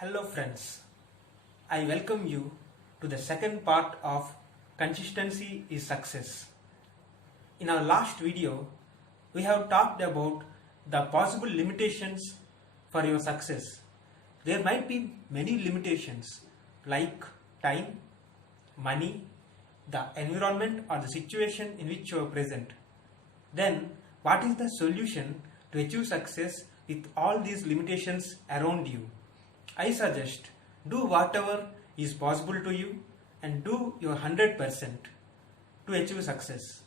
Hello friends, I welcome you to the second part of Consistency is Success. In our last video, we have talked about the possible limitations for your success. There might be many limitations like time, money, the environment or the situation in which you are present. Then, what is the solution to achieve success with all these limitations around you? I suggest do whatever is possible to you and do your 100% to achieve success.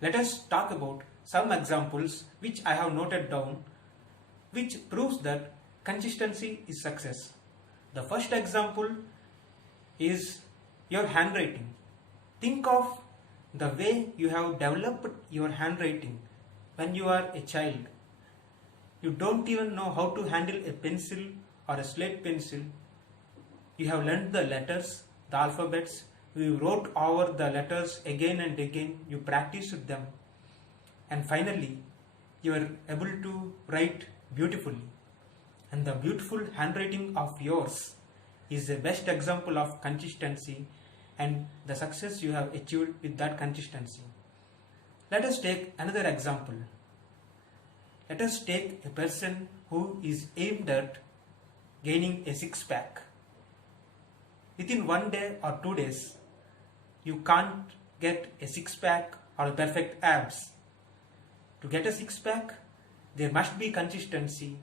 Let us talk about some examples which I have noted down which proves that consistency is success. The first example is your handwriting. Think of the way you have developed your handwriting when you are a child. You don't even know how to handle a pencil or a slate pencil. You have learned the letters, the alphabets, you wrote over the letters again and again, you practiced them, and finally you are able to write beautifully. And the beautiful handwriting of yours is the best example of consistency and the success you have achieved with that consistency. Let us take another example. Let us take a person who is aimed at gaining a six-pack. Within 1 day or 2 days, you can't get a six-pack or perfect abs. To get a six-pack, there must be consistency,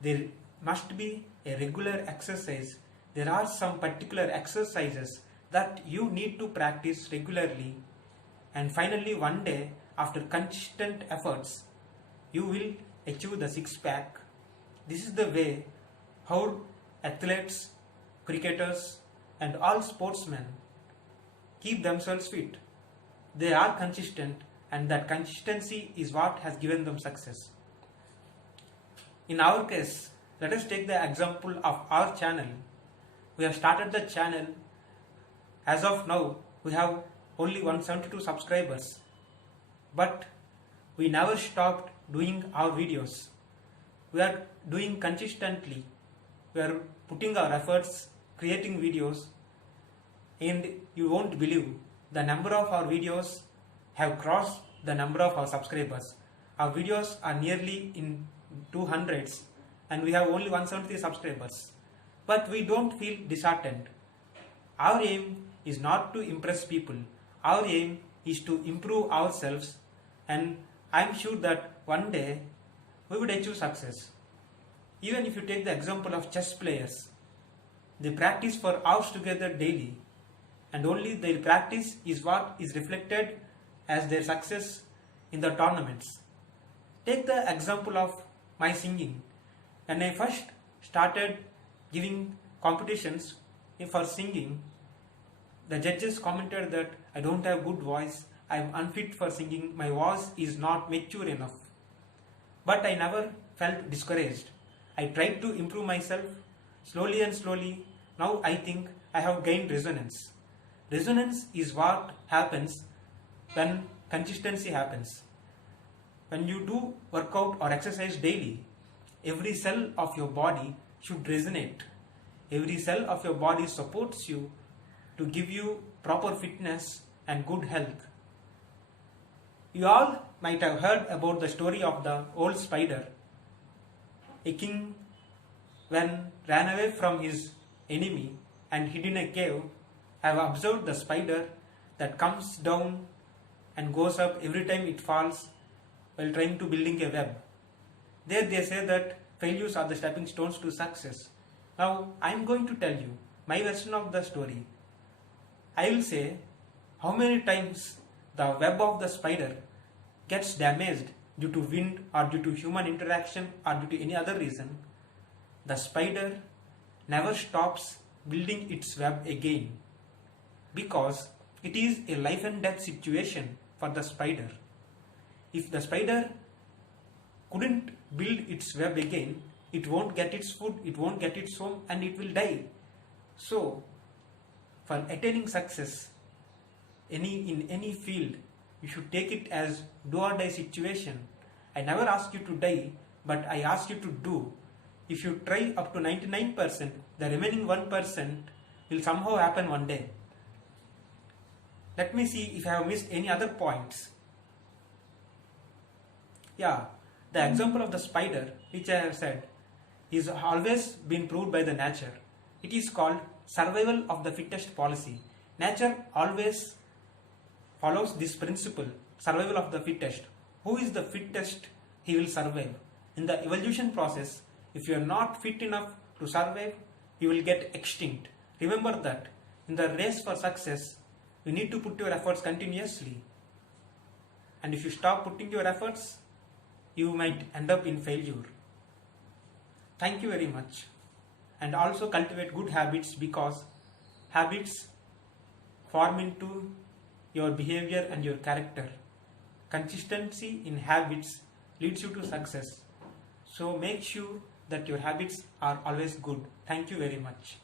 there must be a regular exercise. There are some particular exercises that you need to practice regularly, and finally one day, after consistent efforts, you will achieve the six-pack. This is the way how athletes, cricketers and all sportsmen keep themselves fit. They are consistent, and that consistency is what has given them success. In our case, let us take the example of our channel. We have started the channel. As of now, we have only 172 subscribers, but we never stopped doing our videos. We are doing consistently. We are putting our efforts, creating videos, and you won't believe the number of our videos have crossed the number of our subscribers. Our videos are nearly in 200s and we have only 173 subscribers. But we don't feel disheartened. Our aim is not to impress people. Our aim is to improve ourselves, and I am sure that one day we would achieve success. Even if you take the example of chess players, they practice for hours together daily, and only their practice is what is reflected as their success in the tournaments. Take the example of my singing. When I first started giving competitions for singing, the judges commented that I don't have good voice, I am unfit for singing, my voice is not mature enough. But I never felt discouraged. I tried to improve myself slowly and slowly. Now I think I have gained resonance. Resonance is what happens when consistency happens. When you do workout or exercise daily, every cell of your body should resonate. Every cell of your body supports you to give you proper fitness and good health. You all might have heard about the story of the old spider. A king, when ran away from his enemy and hid in a cave, have observed the spider that comes down and goes up every time it falls while trying to building a web. There they say that failures are the stepping stones to success. Now I am going to tell you my version of the story. I will say how many times the web of the spider gets damaged due to wind or due to human interaction or due to any other reason. The spider never stops building its web again, because it is a life and death situation for the spider. If the spider couldn't build its web again, it won't get its food, it won't get its home, and it will die. So, for attaining success in any field, you should take it as do or die situation. I never ask you to die, but I ask you to do. if you try up to 99%, the remaining 1% will somehow happen one day. Let me see if I have missed any other points. Yeah, the example of the spider, which I have said, is always been proved by the nature. It is called survival of the fittest policy. Nature always follows this principle, survival of the fittest. Who is the fittest? He will survive. In the evolution process, if you are not fit enough to survive, you will get extinct. Remember that in the race for success, you need to put your efforts continuously. And if you stop putting your efforts, you might end up in failure. Thank you very much. And also cultivate good habits, because habits form into your behavior and your character. Consistency in habits leads you to success. So make sure that your habits are always good. Thank you very much.